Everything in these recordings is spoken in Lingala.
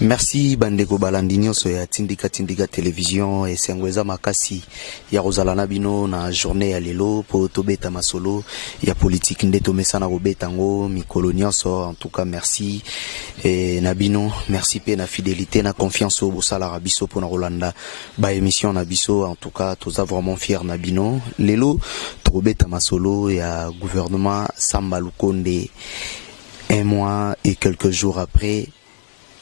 Merci bandeko balandinyo so ya tindika télévision et sengweza makasi ya rozalana bino na journée ya lelo po tobeta masolo ya politique ndeto mesana robeta ngo mikolo nyonso. En tout cas merci et na bino, merci pe na fidélité na confiance au bosala biso po na Rolanda ba émission na biso. En tout cas toza vraiment fier na bino lelo tobeta masolo ya gouvernement Samba Lukonde. Un mois et quelques jours après,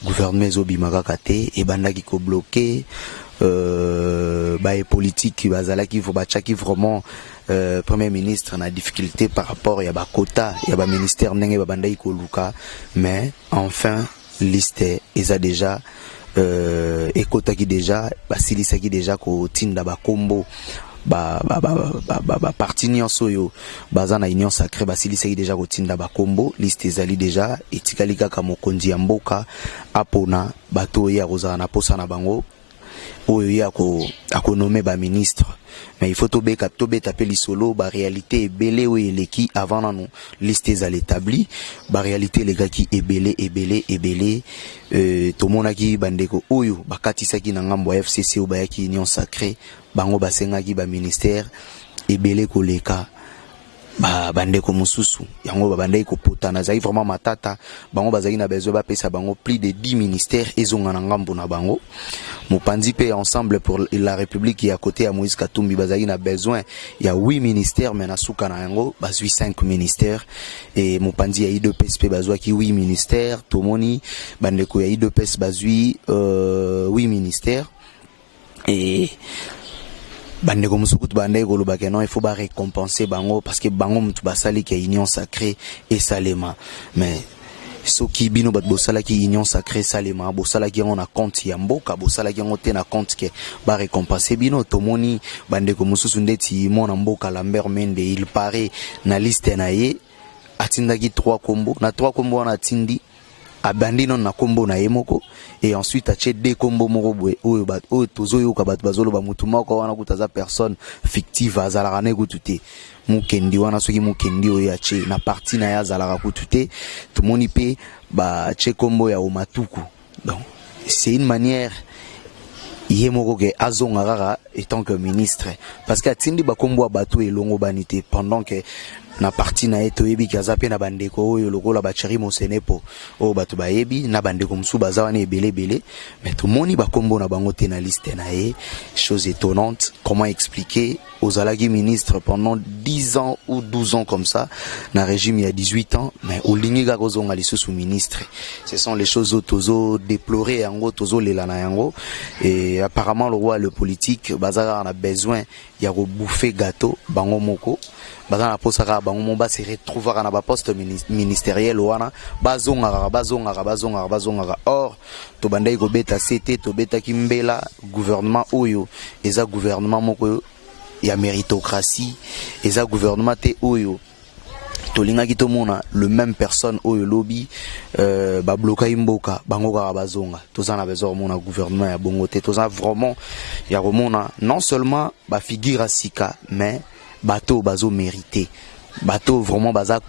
gouvernement Zobimaka Kate et bandaki ko bloqué ba politique bazala qui qui vraiment premier ministre na difficulté par rapport ya ba quota ya ba ministère ndenge ba bandaki ko luka, mais enfin liste eza déjà ekota ki déjà basilisa ki déjà ko tinda ba kombo parti nyonso yo baza na union sacrée basilisaki déjà kotinda bakombo liste ezali déjà etikali kaka mokonzi ya mboka apona bato ya kozala na posa na bango oyo ya akonome ba ministre. Mais il faut tobeta pe lisolo ba réalité ebele oyo eleki avant nanu liste ezali établi ba réalité legaki ebele tomonaki bandeko oyo bakatisaki na ngambo ya FCC o bayaki union sacrée bango basengaki ba ministère ebele koleka bandeko mususu yango bandai ko potana zai vraiment matata bango bazaki na besoin ba pesa bango plus de 10 ministères ezonga na ngambo na bango mopanzi pe ensemble pour la République qui est à côté à Moïse Katumbi bazaki na besoin il y a 8 ministères mais na suka na yango bazui 5 ministères et mopanzi ya IDPS pe bazwa ki 8 ministères tomoni bandeko ya IDPS bazui 8 ministères et bandeko musukutu bandai ko lobaka non il faut ba récompenser bango parce que bango mutu basali ki union sacrée et salema. Mais soki bino bat bosala ki union sacrée salema bosala ki on a compte ya mboka bosala ki on te na compte ke ba récompenser bino tomoni bandeko mususu ndeti mona mboka Lambert Mende il paraît na liste na ye atindaki 3 kombo na 3 kombo wana atindi abandi non na kombo na yemoko et ensuite ache 2 kombo moko boye oyo bat oyo tozoyo ka bat bazolo ba mutu moko wana kutaza personne fictive azalaka ne kutute mukendi wana soki mukendi oyo ache na parti na ya azalaka kutute tomoni pe ba ache kombo ya omatuku. Donc c'est une manière yemoko ke azonga rara étant que ministre parce que atindi ba kombo bato elongo banité pendant que na parti na eto yebi kaza pe na bandeko oyo lokola bachari mosenepo o bato bayebi na bandeko musu baza wana ebele mais tout moni bakombo na bango te na liste na ye. Chose étonnante, comment expliquer aux alagi ministre pendant 10 ans ou 12 ans comme ça na régime il y a 18 ans mais au ligné ga kozonga lisusu ministre. Ce sont les choses tozo déplorer yango tozo lela na yango et apparemment le roi le politique bazara a besoin ya ko bouffer gâteau bango moko baza na posaka bango momba se retrouver na ba poste ministériel wana bazonga. Or to bandai ko beta CT to beta kimbela gouvernement oyo eza gouvernement moko ya méritocratie eza gouvernement te oyo tolinga ki tomona le même personne oyo lobby ba bloka imboka bango ka bazonga toza na besoin mona gouvernement ya bongo te toza vraiment ya remona non seulement ba figure sika mais bateau bazo mérité bateau vraiment baza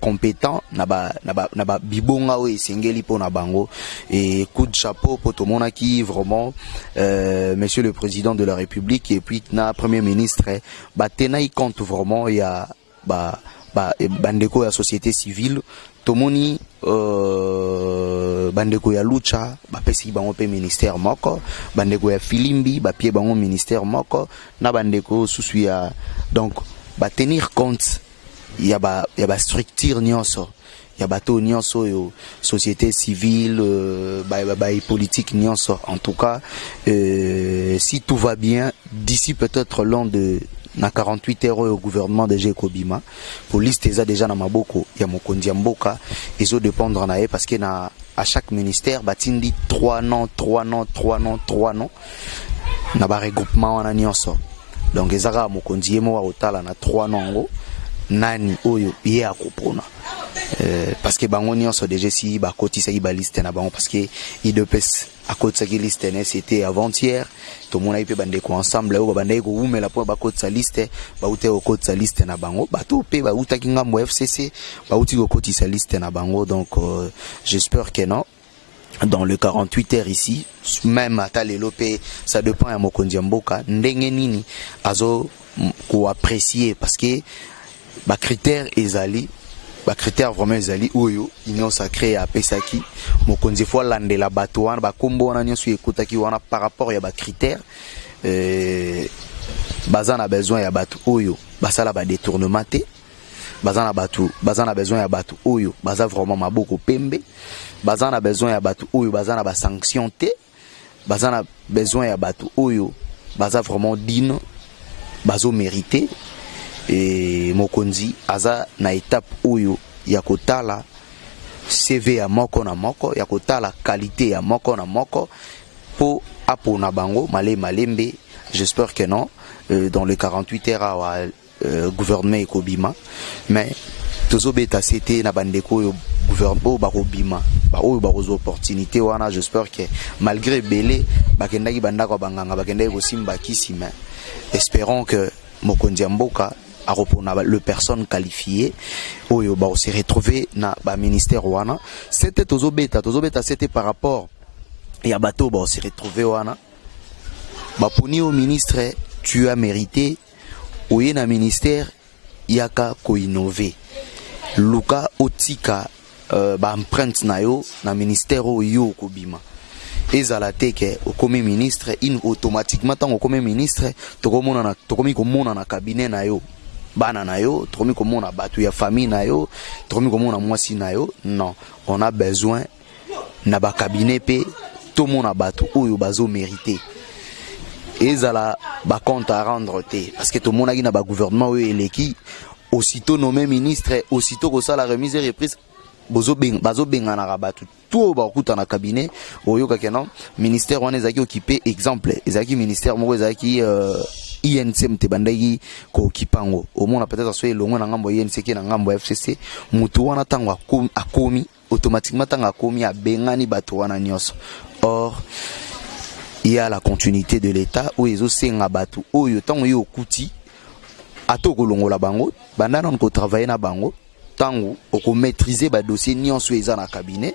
compétent na ba bibonga o esengeli po na bango et coup de chapeau pour tout monde qui vraiment monsieur le président de la République et puis na premier ministre batena il compte vraiment il y a bandeko ya société civile tomoni bandeko ya lucha bapesi bango pe ministère moko bandeko ya filimbi bapie bango ministère moko na bandeko susu ya donc tenir compte ya ba structure nyonso ya bato nyonso yo société civile politique nyonso. En tout cas si tout va bien d'ici peut-être l'an de na 48 heures au gouvernement de Jekobima pour liste eza déjà na maboko ya mokonzi ya mboka ezo dépendre na ye parce que na à chaque ministère batindi 3 noms na ba regroupement wana nyonso. Donc ezaka mokonzi yemo wa otala na 3 noms nani oyo ye akopona parce que bango nyonso déjà si ba kotisa ba liste na bango parce que IDPS à côté de sa liste c'était avant-hier tout le monde a été bandeko ensemble au bandeko umela po ba côté sa liste ba ute au côté sa liste na bango ba to pe ba uta kinga mo FCC ba uti au côté sa liste na bango. Donc j'espère que non dans le 48 heures ici, même à Talelopé, ça dépend à Mokondi Mboka, ndenge nini azo ko apprécier parce que ba critère ezali ba critère vraiment ezali oyo union sacrée à Pesaki Mokondi fois landela bato wana ba kombo wana nyoso ekutaki wana par rapport ya ba critère bazana besoin ya bato oyo basala ba détournement te bazana besoin ya bato oyo baza vraiment maboko pembe bazana besoin ya bato oyo bazana ba sanction te bazana besoin ya bato oyo baza vraiment digne bazo mérité et Mokonzi aza na étape oyo ya kotala CV ya moko na moko ya kotala qualité ya moko na moko po apona bango malembe j'espère que non dans les 48 heures à gouvernement ekobima mais tozobeta c'était na bandeko yo gouvernement bakobima ba oyo bakozo opportunité wana j'espère que malgré belé bakendaki bandako banganga bakendaki kosimba kisima espérons que Mokondi Mboka a repona le personne qualifiée oyo ba se retrouver na ba ministère wana c'était tozobeta c'était par rapport ya bato ba se retrouver wana ba poni au ministre tu as mérité oye na ministère yaka ko innover luka otika ba empreinte na yo na ministère oyo kobima ezala teke okomi ministre in automatiquement tant okomi ministre tokomi komona na cabinet na yo bana na yo tokomi komona batu ya famille na yo tokomi komona mwasi na yo non on a besoin na ba cabinet pe tout mona batu oyo bazo mériter ezala ba compte à rendre te parce que tout le monde a ba gouvernement oyo eleki aussitôt nommé ministre aussitôt ko ça la remise et reprise bazo benga na batu tout ba kuta na cabinet oyo ka kenan ministère on ezaki occupé exemple ezaki ministère moko ezaki INC te bandaki ko kipango au monde peut-être soit longo na ngambo INC ki na ngambo FCC mutu wana tango akomi automatiquement tango akomi a bengani batu wana nyonso or il y a la continuité de l'état où ezo senga batu oyo tango yo okuti atoko longola bango bandana on ko travailler na bango tango oko maîtriser ba dossier nyonso eza na cabinet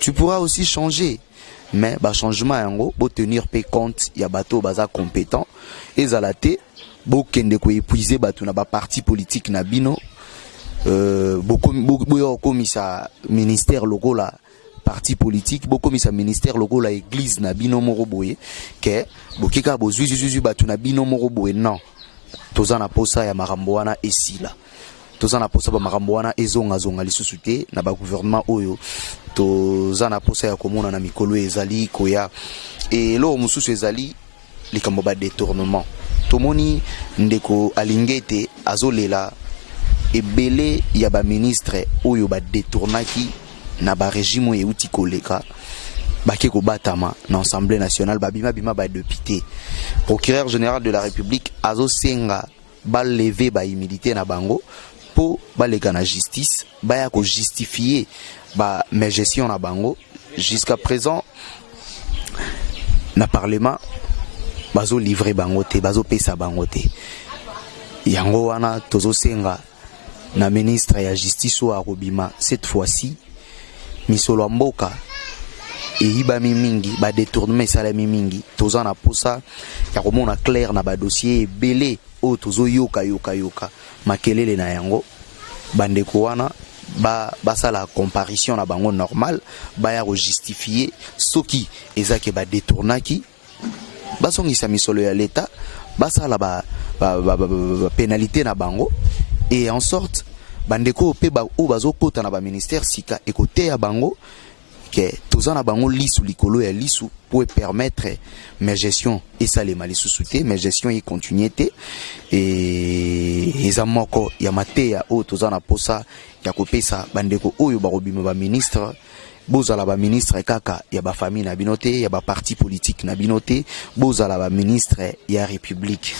tu pourras aussi changer mais ba changement yango bo tenir compte ya bato baza compétent ezalate bo kende ko épuiser batu na ba parti politique na bino beaucoup komisa ministère lokola parti politique beaucoup komisa ministère lokola église na bino moko boye ke bokika bozuzu batu na bino moko boye non tozana posa ya makambo wana esila tozana posa ba makambo wana ezonga lisusu te na ba gouvernement oyo tozana posa ya komona na mikolo ezali koya et lo mususu ezali likambo ba détournement tomoni ndeko alingete azolela ebele ya ba ministre oyo ba détournaki na ba régime e uti koleka bake ko batama na assemblée nationale babima ba député procureur général de la république azosenga ba lever ba immunité na bango po baleka na justice baya ko justifier ba mes gestion na bango jusqu'à présent na parlement bazo livrer bango te bazo pesa bango te yango wana tozo senga na ministre ya justice wa Robima cette fois-ci misolo mboka eyiba mingi ba détournement sala mingi toza na posa ya komona clair na ba dossier belé o tozo yoka makelele na yango bandeko wana basala comparution na bango normal baya ko justifier soki ezake ba détournaki basongisa misolo ya l'état basala ba pénalité na bango et en sorte bandeko pe ba o bazokota na ba ministère sika ekote ya bango que tozana bango lisu likolo ya lisu pour permettre mes gestion et ça les malisusuté mes gestion et continuité et ezamoko ya mateya o tozana posa ya kopesa bandeko oyo barobima ba ministre bozala ba ministre kaka ya ba famille na binoté ya ba parti politique na binoté bozala ba ministre ya république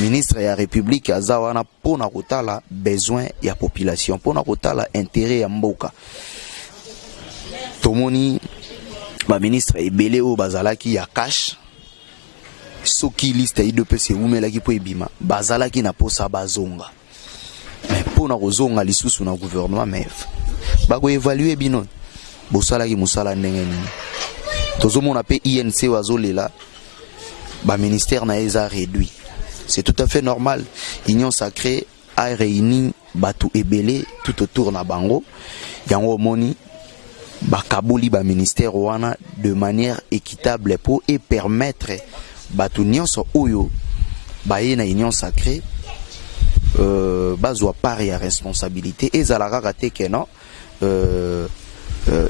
ministre ya république azawana pona kotala besoin ya population pona kotala intérêt ya mboka tomoni ba ministre ebele o bazalaki ya cash soki liste IDPS umelaki po ebima bazalaki na posa bazonga mais pona kozonga lisusu na gouvernement mais bako évaluer bino bosala ki musala ndenge nini. Tozomona pe INC wazolela ba ministère na eza réduit. C'est tout à fait normal. Union sacrée a réuni batu ebele tout autour na bango. Yango moni bakaboli ba ministère wana de manière équitable pour et permettre batu nyonso oyo baye na union sacrée bazwa part ya responsabilité ezalaka kate ke non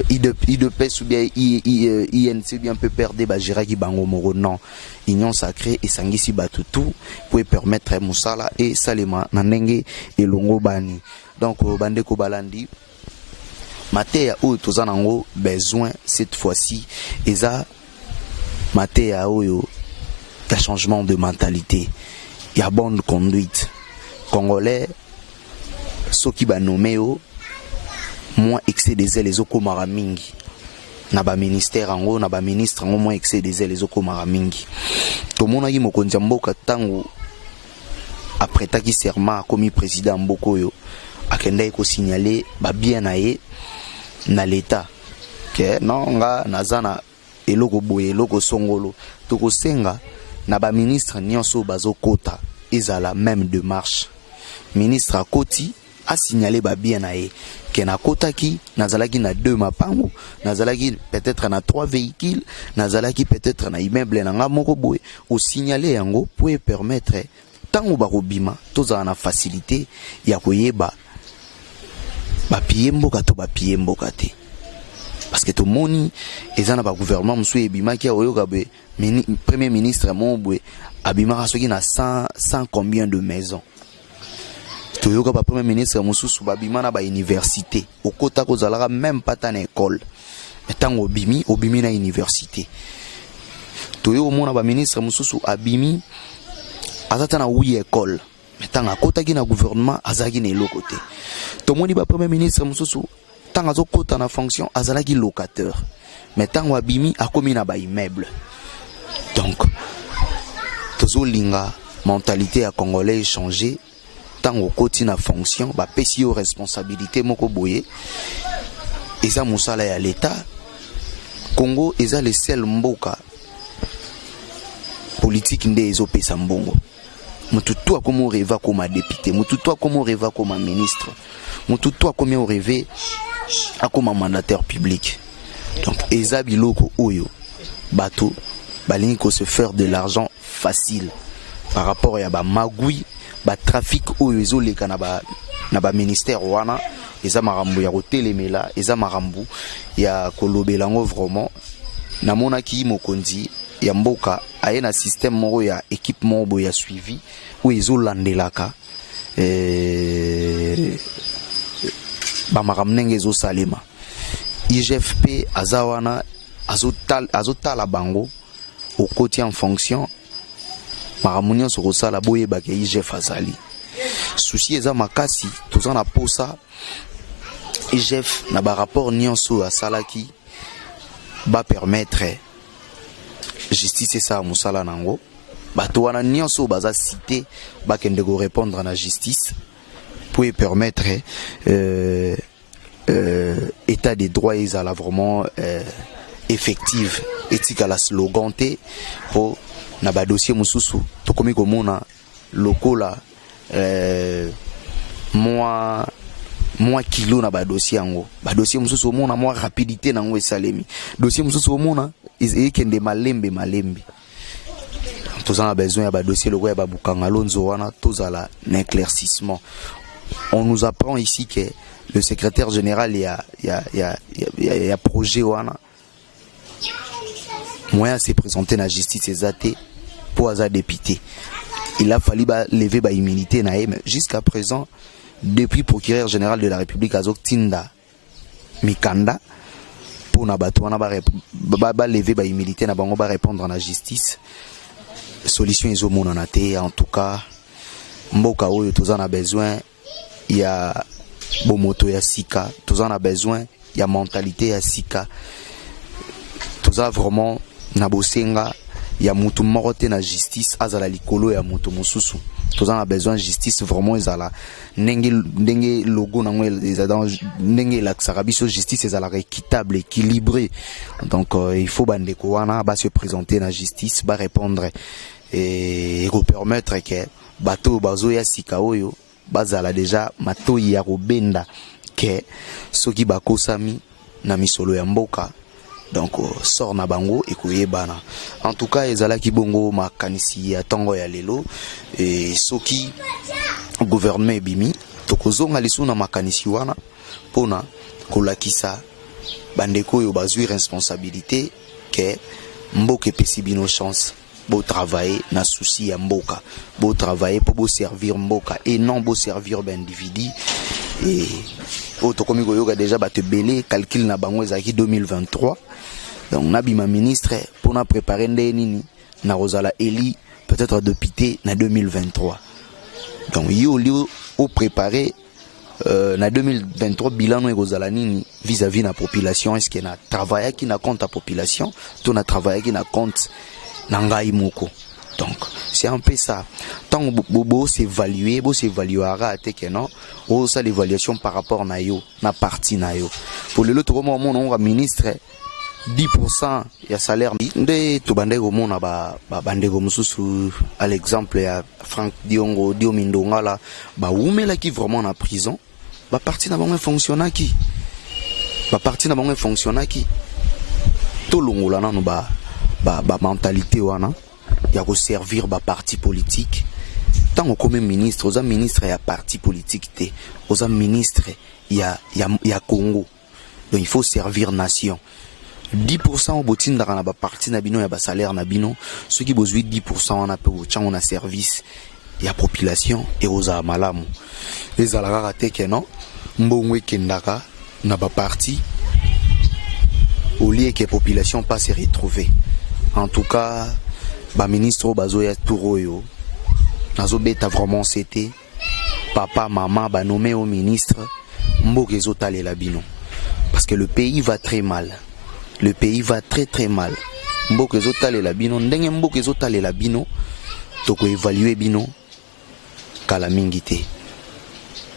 IDPS ou bien INC bien peut perdre bajira ki bango moko non. Union sacrée et sangisi batu tout pour permettre musala et salema na ndenge elongo bani. Donc bande ko balandi Matéa ou tozanango besoin cette fois-ci eza Matéa oyo ta changement de mentalité, il y a bonne conduite. Congolais ceux qui ba nommé o moins excès des ailes oko maramingi na ba ministère ango na ba ministre ango moins excès des ailes oko maramingi. To mona yi mokonzi mboka tango après taki serment comme président mboko yo akenda ko signaler ba bien naé na l'état que non nga nazana eloko boye eloko songolo toko senga na ba ministre nyonso bazo kota ezala même démarche. Ministre akoti a signalé ba bien naé que na kotaki nazalaki na 2 mapango nazalaki peut-être na 3 véhicules nazalaki peut-être na immeuble na nga moko boye o signaler yango pour permettre tango bakobima tozala na facilité ya koyeba bapiemboka to bapiemboka te parce que tout moni ezana ba gouvernement msou ebima ki oyoka be premier ministre mobwe abima soki na 100 combien de maisons toyoka ba premier ministre mususu babima na ba université okota ko zalaka même pas ta na école etango obimi na université toyo mona ba ministre mususu abimi azata na 8 école metanga kota ki na gouvernement azaki na lokote to moni ba premier ministre mususu tanga zo kota na fonction azalaki locateur metango abimi akomi na ba immeuble. Donc tozo linga mentalité ya congolais changer tango koti na fonction ba pesi yo responsabilité moko boye eza musala ya l'état. Congo eza le seul mboka politique nde ezo pesa mbongo. Mutu toi comment rêver comme député, mutu toi comment rêver comme ministre, mutu toi comment rêver comme mandataire public. Donc eza biloko oyo bato balingi ko se faire de l'argent facile par rapport à ba magui ba trafic oyo ezoleka na ba ministère wana eza marambo ya kotelemela eza marambo ya kolobelango vraiment namona ki mokonzi ya mboka aye na système moko ya équipement bo ya suivi ou ezolandelaka ba maramnenge ezosalema IGFP azawana azotala bango au côté en fonction maramunyo sur sala boye ba ke IGF azali souci eza makasi tozana posa IGF na ba rapport nyonso asalaki ba permettre justice ça musala nango bato wana nyonso baza cité ba kende go répondre na justice pour permettre état des droits ils ala vraiment effective etika la slogan te pour na ba dossier mususu to komi komona lokola moi kilo na ba dossier yango ba dossier mususu omona moi rapidité nango esalemi dossier mususu omona ekende malembe tozana besoin ya ba dossier lokola ya ba bukanga lonzo wana tozala n'éclaircissement. On nous apprend ici que le secrétaire général y a projet wana moyen s'est présenté na justice ezate pour aza député. Il a fallu lever ba immunité na mais jusqu'à présent depuis procureur général de la République azok tinda mikanda pour na bato wana ba lever ba immunité na bango ba répondre à la justice. Solution ezomona na te en tout cas mboka oyo tozana besoin ya bomoto ya sika tozana besoin ya mentalité ya sika toza vraiment na bosenga ya mutu morote na justice azala likolo ya mutu mosusu. Tous en a besoin de justice vraiment ezala ndenge logo nango ezala ndenge la sarabiso justice ezala équitable, équilibré. Donc il faut bandeko wana ba se présenter na justice, ba répondre et permettre que bato bazo ya sika oyo bazala déjà mato ya robenda que soki bakosami na misolo ya mboka. Donc sort na bango ekoyebana. En tout cas ezala ki bongo makanisi ya tongo ya lelo et soki gouvernement bimi tokozonga lisu na makanisi wana pona kolakisa bandeko yo bazui responsabilité que mboka pesi bino chance beau travailler na souci ya mboka, beau travailler pour beau servir mboka et non beau servir d'individu. Et otokomi goyoga déjà ba te belé calcul na bango ezaki 2023. Donc nabima ministre pour na préparer nini na rozala eli peut-être député na 2023. Donc yo lieu au préparer na 2023 bilan no rozala nini vis-à-vis na population, est-ce que na travailler qui na compte la population, tout na travailler qui na compte nangai moko. Donc c'est un peu ça. Tant bobo s'évaluer, beau s'évaluera à que non, ou ça l'évaluation par rapport na yo, na partie na yo. Pour le l'autre moment mon ministre 10% ya salaire nde to bandeko mona ba bandeko mususu à l'exemple ya Frank Diongo Diomindonga la ba umela ki vraiment na prison ba parti na bango fonctionner ki ba parti na bango fonctionner ki to longola na no ba mentalité wana ya ko servir ba parti politique tant comme ministre aux ministre ya parti politique té aux ministre ya Congo. Donc il faut servir nation. 10% au botin na ba parti na bino ya ba salaire na bino, ceux qui besoin 10% on a peu on a service ya population et aux malamu les alara raté que non mbongwe kendaka na ba parti au lieu que population pas se retrouver. En tout cas ba ministre bazoya touroyo nazo beta vraiment c'était papa maman ba nommé au ministre mboke zotale la bino parce que le pays va très mal. Le pays va très très mal. Mboke zotale la bino ndenge mboke zotale la bino toko évaluer bino kala mingité.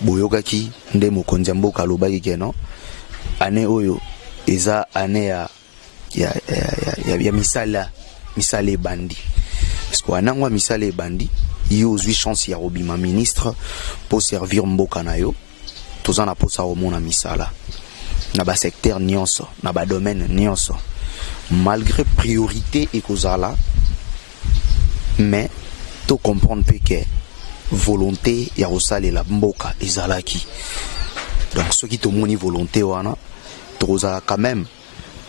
Boyoka ki nde mokonzi mboka lobaki keno ane oyo eza ane ya misala bandi. Parce que anangwa misala bandi yo zui chance ya robima ministre pour servir mboka na yo tozana posa omona misala na ba secteur nyonso na ba domaine nyonso malgré priorité ekozala mais to comprendre que volonté ya osale la mboka ezalaki. Donc ceux qui tomoni volonté wana toza quand même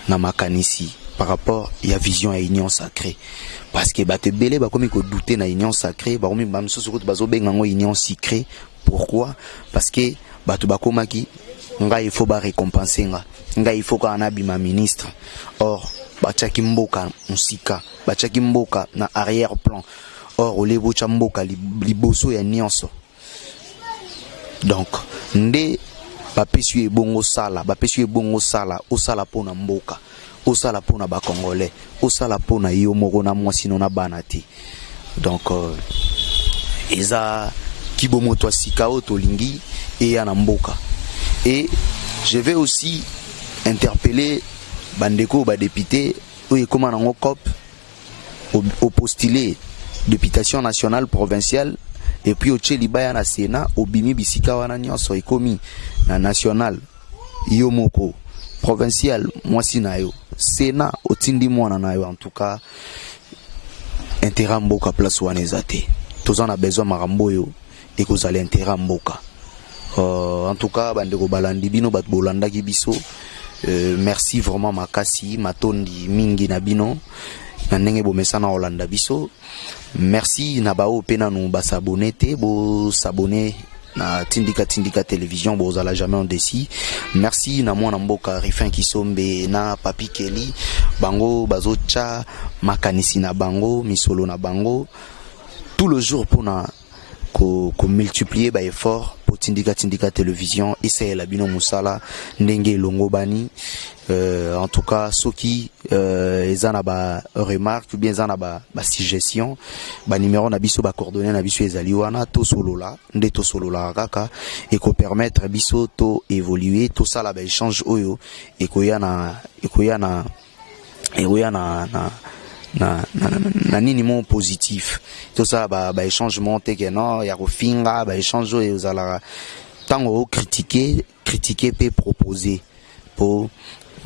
na makanisi par rapport ya vision ya union sacrée parce que bate belé ba komi ko douter na union sacrée ba komi ba msoso ko bazo benga ngo union sacrée. Pourquoi? Parce que batu bakomaki nga il faut ba récompenser nga il faut ka anabima ministre. Or bachaki mboka musika bachaki mboka na arrière plan. Or olevo chamboka liboso ya nyonso. Donc nde bapesi ebongo sala osala pona mboka osala pona ba congolais osala pona yo moko na mwasi na bana te. Donc eza kibomo to sika o to lingi et ya na mboka. Et je vais aussi interpeller bandeko ba député ou comment nango cop au postuler députation nationale provinciale et puis au Tchelibaya na Sénat au bimi bisika wana nyonso ekomi na national yo moko provincial mwasi na yo Sénat otindi mwana na yo. En tout cas intérêt mboka place wana ezate tozana besoin marambo yo et que vous allez intérêt mboka. En tout cas bandeko balandi bino bat bolanda ki biso merci vraiment makasi matondi mingi na bino na ndenge bomesana Holanda biso. Merci na bao pena no ba s'abonner te bo s'abonner na tindika télévision bo zala jamais on déci. Merci na mwana mboka Rifin Kisombe na Papi Kelly bango bazocha makanisi na bango misolo na bango tout le jour pour na ko multiplier ba effort po tindika télévision essaye la bino musala ndenge longo bani. En tout cas soki ezana ba remarque ou bien ezana ba suggestion ba numéro na biso ba coordonnées na biso ezali wana to solola nde to solola kaka et ko permettre biso to évoluer to sala ba échange oyo et koya na nini mon positif tout ça ba échangement te que non ya kofinga ba échange oyo ezala tango critiquer pe proposer pour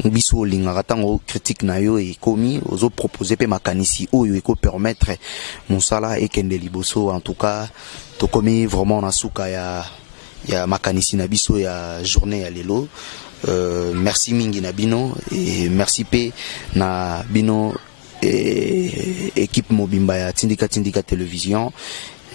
biso lingaka tango critique na yo et komi ozo proposer pe makanisi oyo eko permettre mosala ekende liboso. En tout cas to komi vraiment na suka ya makanisi na biso ya journée ya lelo. Merci mingi na bino et merci pe na bino équipe mobimba ya tindika télévision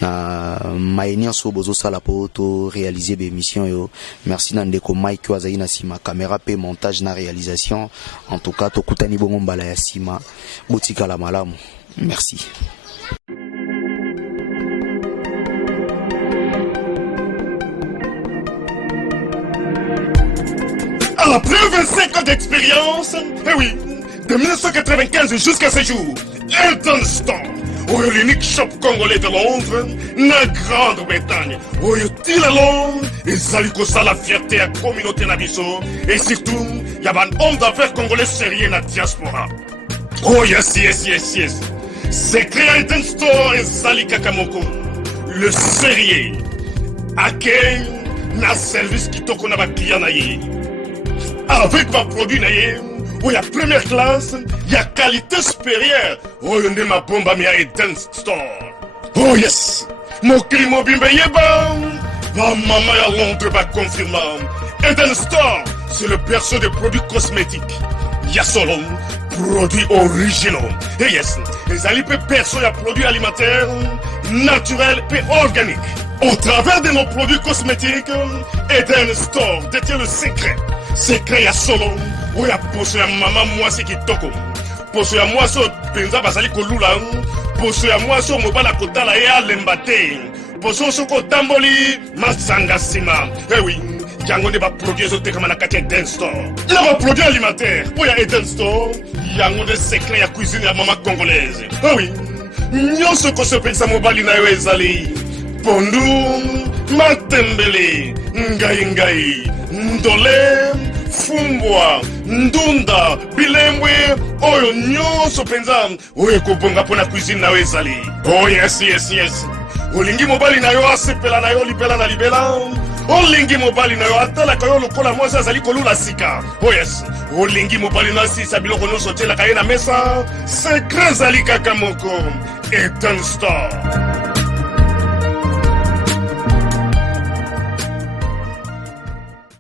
na maenia so bozo sala po to réaliser be émission yo. Merci na ndeko Mike wazai na sima caméra pe montage na réalisation. En tout cas to kutani bongo mbala ya sima botika la malamu. Merci. Après 25 ans d'expérience, eh oui, de 1995 jusqu'à ce jour, Elton Store, l'unique shop congolais de Londres, la Grande-Bretagne, il est Londres, et ça la fierté à la communauté nabiso, et surtout, il y a un homme d'affaires congolais sérieux dans la diaspora. Oh yes. C'est créé Elton Store et Zali Kakamoko, le sérieux, à quel na service qui toko na ba client na ye. Avec ma produit où il y a première classe, il y a qualité supérieure. Oh, il y a ma bombe à Eden Store. Oh yes, mon climat bimbe yeba. Ma maman à Londres va confirmer. Eden Store, c'est le berceau des produits cosmétiques. Il y a solo produits originaux. Et yes, les alipes perso, il y a produits alimentaires, naturels et organiques. Au travers de nos produits cosmétiques, Eden Store détient le secret ya solo oya poso ya mama mwasi kitoko, poso ya mwasi penza basali kolula, poso ya mwasi mobala kotala ye alemba te, poso soko tamboli masanga sima. Eh oui, yango nde baproduit ezotekama na kati ya Eden Store. Na baproduit alimentaire oya Eden Store, yango nde secret ya cuisine ya mama congolaise. Eh oui, nyonso kosepelisa mobali na yo ezali pondu, matembele, ngai, ndole, fumbwa, ndunda, bilembwe, oyo nyonso penza oyo kobonga pona cuisine na yo ezali. Oh yes. Olingi mobali na yo asepela na yo libela na libela. Olingi mobali na yo atalaka yo lokola mwasi azali kolula sika. Oh yes, olingi mobali na asisa biloko nyonso otielaka ye na mesa. Secret ezali kaka moko, Eden Store.